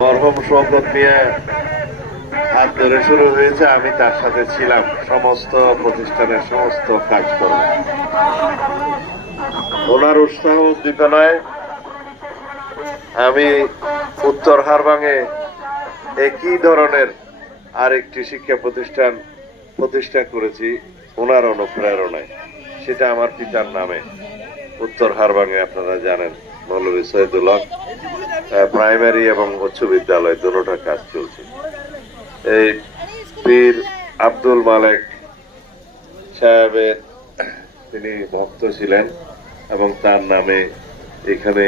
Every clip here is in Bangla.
মরহুম শওকত মিয়া হাত ধরে শুরু হয়েছে, আমি তার সাথে ছিলাম সমস্ত প্রতিষ্ঠানের সমস্ত কাজকর্ম। ওনার উৎসাহ উদ্দীপনায় আমি উত্তর হারবাঙে একই ধরনের আরেকটি শিক্ষা প্রতিষ্ঠান প্রতিষ্ঠা করেছি ওনার অনুপ্রেরণায়। সেটা আমার পিতার নামে উত্তর হারবাঙে, আপনারা জানেন মৌলভী সৈয়দুল হক প্রাইমারি এবং উচ্চ বিদ্যালয় দুটোটা কাজ চলছে। এই পীর আব্দুল মালেক সাহেবের তিনি ভক্ত ছিলেন এবং তার নামে এখানে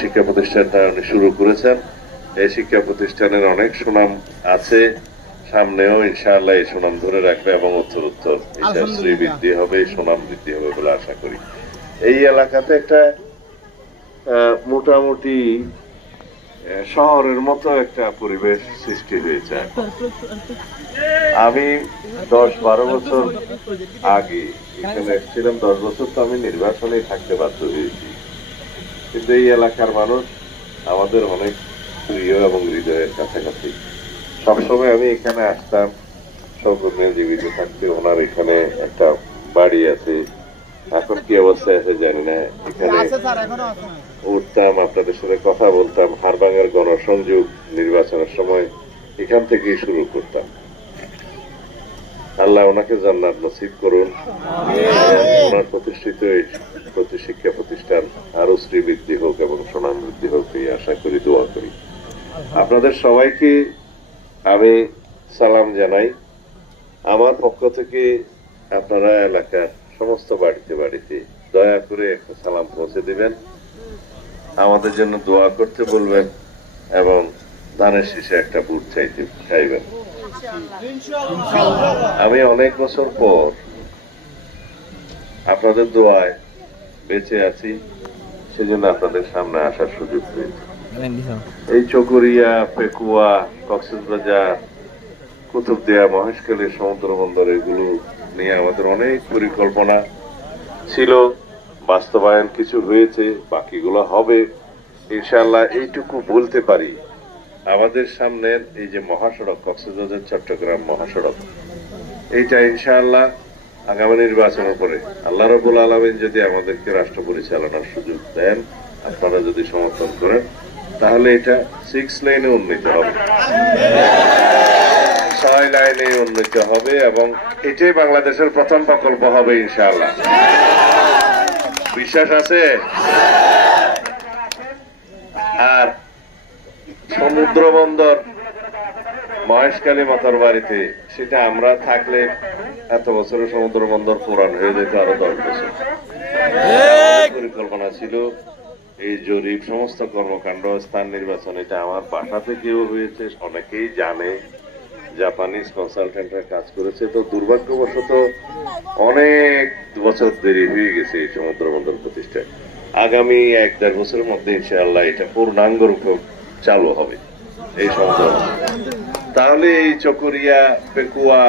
শিক্ষা প্রতিষ্ঠানটা উনি শুরু করেছেন। এই শিক্ষা প্রতিষ্ঠানের অনেক সুনাম আছে, সামনেও ইনশাআল্লাহ এই সুনাম ধরে রাখবে এবং উত্তর এটা শ্রীবৃদ্ধি হবে, সুনাম বৃদ্ধি হবে বলে আশা করি। এই এলাকাতে একটা মোটামুটি শহরের মতো একটা পরিবেশ সৃষ্টি হয়েছে। আমি 10-12 বছর আগে এখানে এসেছিলাম, 10 বছর তো আমি নির্বাচনে থাকতে বাধ্য হয়েছি, কিন্তু এই এলাকার মানুষ আমাদের অনেক প্রিয় এবং হৃদয়ের কাছাকাছি। সবসময় আমি এখানে আসতাম শওকত মিয়া জীবিত থাকতে। ওনার এখানে একটা বাড়ি আছে, এখন কি অবস্থায় আছে জানি না। এখানে উঠতাম, আপনাদের সাথে কথা বলতাম, হারবাঙের গণসংযোগ নির্বাচনের সময় এখান থেকেই শুরু করতাম। আল্লাহ ওনাকে জান্নাত নসিব করুন, ওনার প্রতিষ্ঠিত এই শিক্ষা প্রতিষ্ঠান আরো শ্রীবৃদ্ধি হোক এবং সুনাম বৃদ্ধি হোক, এই আশা করি, দোয়া করি। আপনাদের সবাইকে আমি সালাম জানাই আমার পক্ষ থেকে। আপনারা এলাকার সমস্ত বাড়িতে বাড়িতে দয়া করে একটা সালাম পৌঁছে দিবেন, আমাদের জন্য দোয়া করতে বলবেন এবং ধানের শীষে একটা বুট চাইবেন। আমি অনেক বছর পর আপনাদের দোয়ায় বেঁচে আছি, সেজন্য আপনাদের সামনে আসার সুযোগ পেয়েছি। এই চকরিয়া, পেকুয়া, কক্সবাজার, কুতুবদিয়া, মহেশখালী সমুদ্র বন্দর, এগুলো নিয়ে আমাদের অনেক পরিকল্পনা ছিল, বাস্তবায়ন কিছু হয়েছে, বাকিগুলো হবে ইনশাআল্লাহ। এইটুকু বলতে পারি, আমাদের সামনের এই যে মহাসড়ক, কক্সবাজার চট্টগ্রাম মহাসড়ক, এইটা ইনশাআল্লাহ আগামী নির্বাচনের পরে আল্লাহ রাব্বুল আলামিন যদি আমাদেরকে রাষ্ট্র পরিচালনার সুযোগ দেন, আপনারা যদি সমর্থন করেন, তাহলে এটা 6 লাইনে উন্নীত হবে, 6 লাইনে উন্নীত হবে এবং এটাই বাংলাদেশের প্রথম প্রকল্প হবে ইনশাআল্লাহ। বিশ্বাস আছে? আর সমুদ্র বন্দর মহেশখালী মাতার বাড়িতে, সেটা আমরা থাকলে এত বছরে সমুদ্র বন্দর পুরান হয়ে যেত আরো 10 বছর। পরিকল্পনা ছিল এই জরিপ, সমস্ত কর্মকাণ্ড, স্থান নির্বাচন, এটা আমার বাসা থেকেও হয়েছে, অনেকেই জানে, জাপানিজ কনসালটেন্টরা কাজ করেছে। তো দুর্ভাগ্যবশত অনেক বছর দেরি হয়ে গেছে এই সমুদ্র বন্দর প্রতিষ্ঠায়। আগামী 1-1.5 বছরের মধ্যে ইনশাআল্লাহ এটা পূর্ণাঙ্গ রূপে চালু হবে এই সমুদ্র বন্দর। তাহলে এই চকরিয়া, পেকুয়া,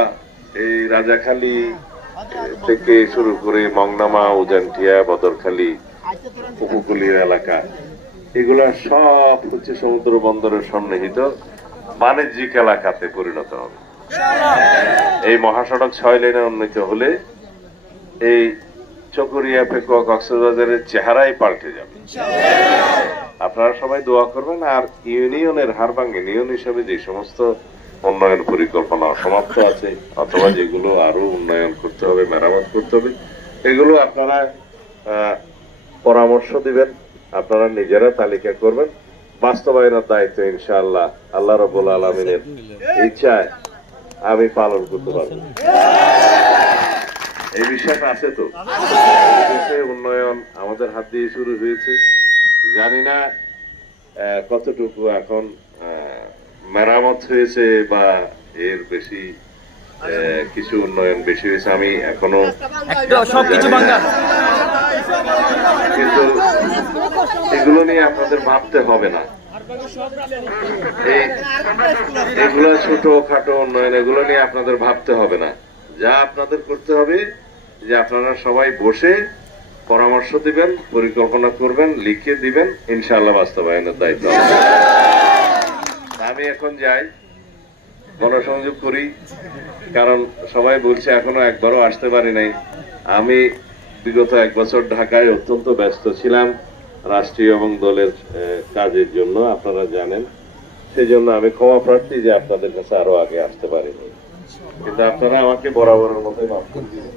এই রাজাখালী থেকে শুরু করে মংনামা, উজানটিয়া, বদরখালী, উপকূলীয় এলাকা, এগুলা সব হচ্ছে সমুদ্র বন্দরের সন্নিহিত বাণিজ্যিক এলাকাতে পরিণত হবে। এই মহাসড়ক 6 লেনে উন্নীত হলে এই চকরিয়া, পেকুয়া, কক্সবাজারের চেহারাই পাল্টে যাবে। আপনারা সবাই দোয়া করবেন। আর ইউনিয়নের, হারবাং ইউনিয়ন হিসেবে যে সমস্ত উন্নয়ন পরিকল্পনা সমাপ্ত আছে অথবা যেগুলো আরো উন্নয়ন করতে হবে, মেরামত করতে হবে, এগুলো আপনারা পরামর্শ দিবেন, আপনারা নিজেরা তালিকা করবেন। বাস্তবায়নের দায়িত্ব ইনশাআল্লাহ আল্লাহ রাব্বুল আলামিনের ইচ্ছায় আমি পালন করতে পারব। এই বিষয়টা আছে তো, উন্নয়ন আমাদের হাত দিয়ে শুরু হয়েছে, জানি না কতটুকু এখন মেরামত হয়েছে বা এর বেশি কিছু উন্নয়ন বেশি হয়েছে আমি এখনো, কিন্তু এগুলো নিয়ে আপনাদের ভাবতে হবে না। এগুলো ছোটখাটো উন্নয়ন, এগুলো নিয়ে আপনাদের ভাবতে হবে না। যা আপনাদের করতে হবে যে আপনারা সবাই বসে পরামর্শ দিবেন, পরিকল্পনা করবেন, লিখে দিবেন, ইনশাআল্লাহ বাস্তবায়নের দায়িত্ব। আমি এখন যাই, গণসংযোগ করি, কারণ সবাই বলছে এখনো একবারও আসতে পারি নাই। আমি বিগত 1 বছর ঢাকায় অত্যন্ত ব্যস্ত ছিলাম রাষ্ট্রীয় এবং দলের কাজের জন্য, আপনারা জানেন। সেই জন্য আমি ক্ষমা প্রার্থী যে আপনাদের কাছে আরো আগে আসতে পারিনি, কিন্তু আপনারা আমাকে বরাবরের মতোই মাফ করে দিবেন।